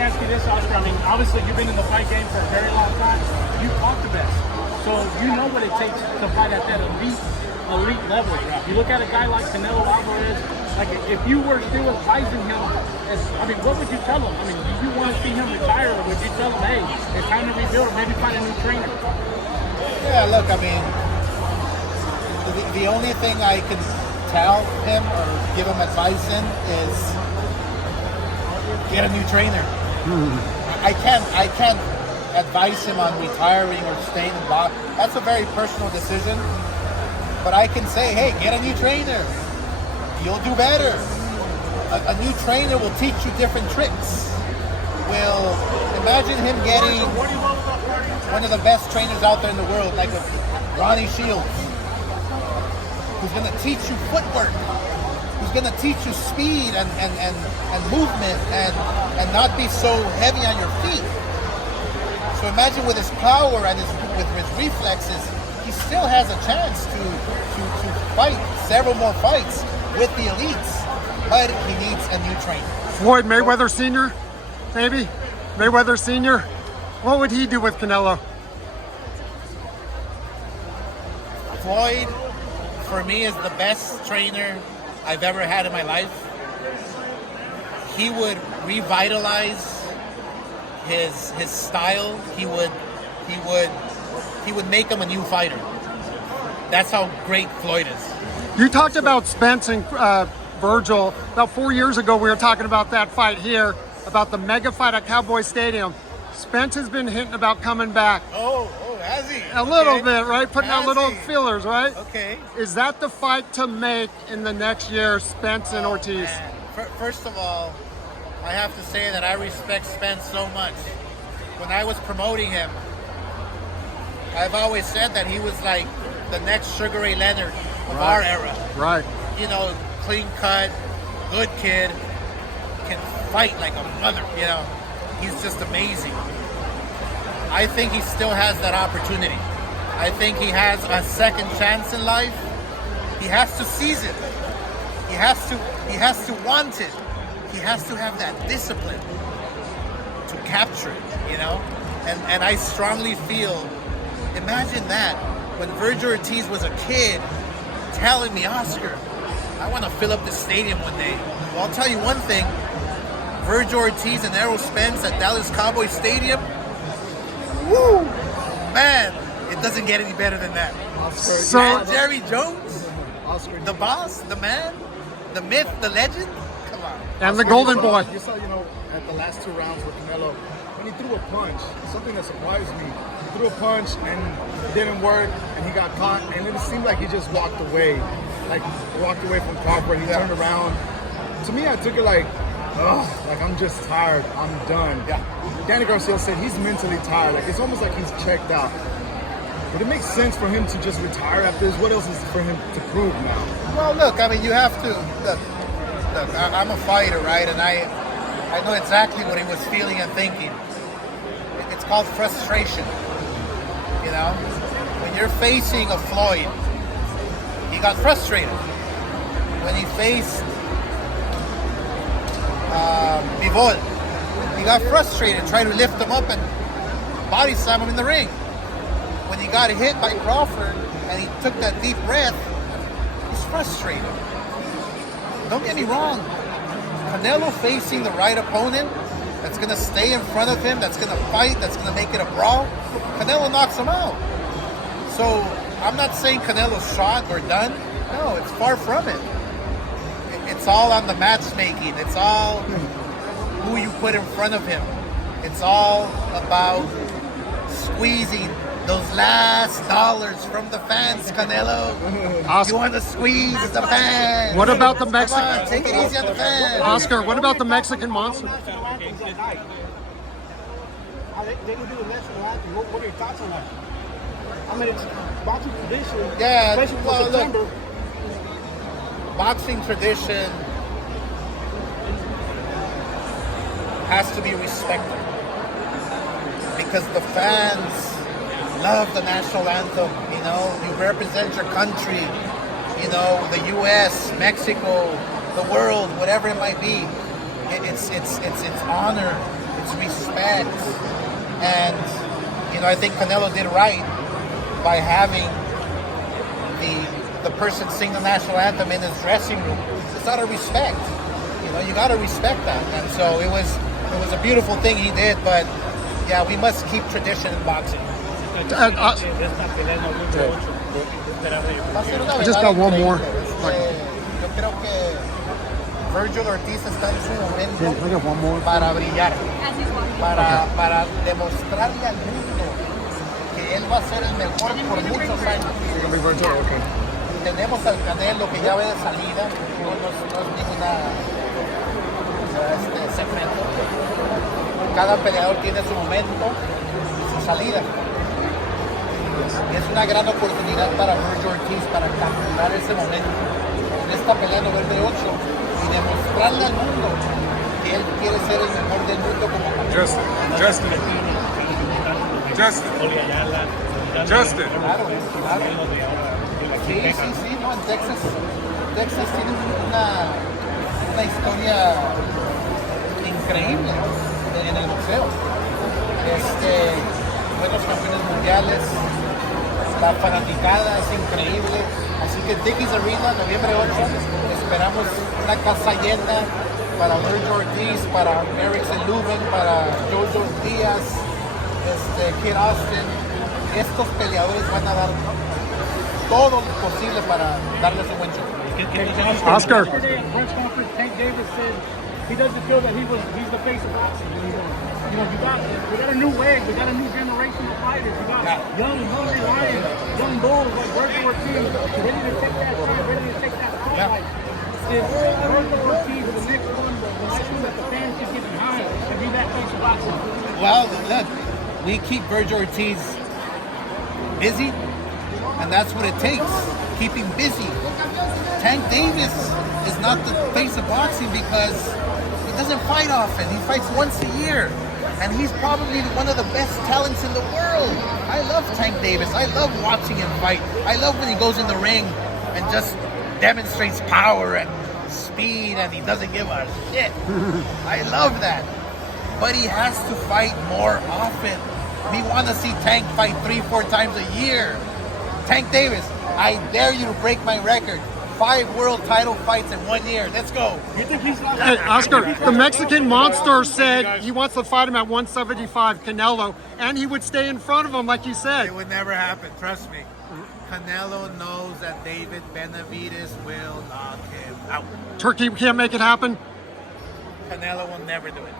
me ask you this, Oscar. I mean, obviously you've been in the fight game for a very long time. You fought the best, so you know what it takes to fight at that elite level. You look at a guy like Canelo, Alvarez. Like, if you were still advising him, what would you tell him? I mean, do you want to see him retire, or would you tell him, hey, it's time to rebuild, or maybe find a new trainer? Yeah, look, I mean, the only thing I can tell him or give him advice in is get a new trainer. I can't advise him on retiring or staying in box. That's a very personal decision. But I can say, hey, get a new trainer. You'll do better. A new trainer will teach you different tricks. Will imagine him getting one of the best trainers out there in the world, like with Ronnie Shields, who's going to teach you footwork, who's going to teach you speed and movement and not be so heavy on your feet. So imagine with his power and with his reflexes, he still has a chance to fight several more fights with the elites, but he needs a new trainer. Floyd Mayweather Sr., maybe? Mayweather Sr.? What would he do with Canelo? Floyd, for me, is the best trainer I've ever had in my life. He would revitalize his style. He would make him a new fighter. That's how great Floyd is. You talked about Spence and Vergil. About 4 years ago, we were talking about that fight here, about the mega fight at Cowboy Stadium. Spence has been hinting about coming back. Oh, has he? A little bit, right? Putting out little feelers, right? Okay. Is that the fight to make in the next year, Spence and Ortiz? First of all, I have to say that I respect Spence so much. When I was promoting him, I've always said that he was like the next Sugar Ray Leonard of our era. Right. You know, clean cut, good kid, can fight like a mother, you know. He's just amazing. I think he still has that opportunity. I think he has a second chance in life. He has to seize it. He has to want it. He has to have that discipline to capture it, you know? And I strongly feel, imagine that, when Vergil Ortiz was a kid telling me, Oscar, I want to fill up the stadium one day. Well, I'll tell you one thing, Vergil Ortiz and Errol Spence at Dallas Cowboy Stadium, woo, man, it doesn't get any better than that. So, and Jerry Jones, the boss, the man, the myth, the legend, come on. and the Golden Boy. You saw, at the last 2 rounds with Canelo, when he threw a punch, something that surprised me. He threw a punch and it didn't work, and he got caught, and it seemed like he just walked away from Crawford. He turned around. To me, I took it like I'm just tired. I'm done. Yeah. Danny Garcia said he's mentally tired. Like, it's almost like he's checked out. But it makes sense for him to just retire after this. What else is for him to prove now? Well, look, I mean, you have to, look, I'm a fighter, right? And I know exactly what he was feeling and thinking. It's called frustration, you know? When you're facing a Floyd, he got frustrated. When he faced Bivol, he got frustrated, tried to lift him up and body slam him in the ring. When he got hit by Crawford and he took that deep breath, he's frustrated. Don't get me wrong. Canelo facing the right opponent that's going to stay in front of him, that's going to fight, that's going to make it a brawl, Canelo knocks him out. So I'm not saying Canelo's shot or done. No, it's far from it. It's all on the matchmaking. It's all who you put in front of him. It's all about squeezing those last dollars from the fans, Canelo. Oscar, You want to squeeze the fans. what about the Come Mexican? on, take it easy on the fans. Oscar, what about the Mexican monster? National anthems at night. They can do the national anthem. What are your thoughts on that? I mean, it's boxing tradition. Yeah, especially well, for look, September. boxing tradition has to be respected because the fans love the national anthem. You know, you represent your country. You know, the U.S., Mexico, the world, whatever it might be. It's honor. It's it's respect. And, you know, I think Canelo did right by having the person sing the national anthem in his dressing room. It's out of respect. You know, you got to respect that. And so it was a beautiful thing he did, but yeah, we must keep tradition in boxing. I just got one more. Yo creo que Vergil Ortiz está en su momento I got one more. para brillar, para demostrarle al mundo que él va a ser el mejor por muchos años. Tenemos al Canelo que ya ve de salida, no es ninguna segmento. Cada peleador tiene su momento y su salida. Y es una gran oportunidad para Vergil Ortiz para capturar ese momento en esta pelea novembre 8 y demostrarle al mundo que él quiere ser el mejor del mundo como campeón. Justin. Claro. Sí, no, en Texas tiene una historia increíble en el boxeo. Buenos campeones mundiales, la fanaticada es increíble. Así que Dickies Arena, noviembre 8, esperamos una casa llena para Vergil Ortiz, para Erickson, Lubin, para Jojo Díaz, Kid Austin. Estos peleadores van a dar todo lo posible para darles un buen show. Oscar. Yesterday at press conference, Tank Davis said he doesn't feel that he's the face of boxing anymore. You know, we got a new wave, we got a new generation of fighters. We got young, hungry lions, young bulls like Vergil Ortiz, ready to take that shot, ready to take that spotlight. Is Vergil Ortiz the next one that the fans should get behind and be that face of boxing? Well, look, we keep Vergil Ortiz busy, and that's what it takes. Keep him busy. Tank Davis is not the face of boxing because he doesn't fight often. He fights once a year. And he's probably one of the best talents in the world. I love Tank Davis. I love watching him fight. I love when he goes in the ring and just demonstrates power and speed and he doesn't give a shit. I love that. But he has to fight more often. We want to see Tank fight 3-4 times a year. Tank Davis, I dare you to break my record. 5 world title fights in 1 year. Let's go. Hey, Oscar, the Mexican monster said he wants to fight him at 175, Canelo, and he would stay in front of him, like you said. It would never happen, trust me. Canelo knows that David Benavidez will knock him out. Turkey can't make it happen? Canelo will never do it.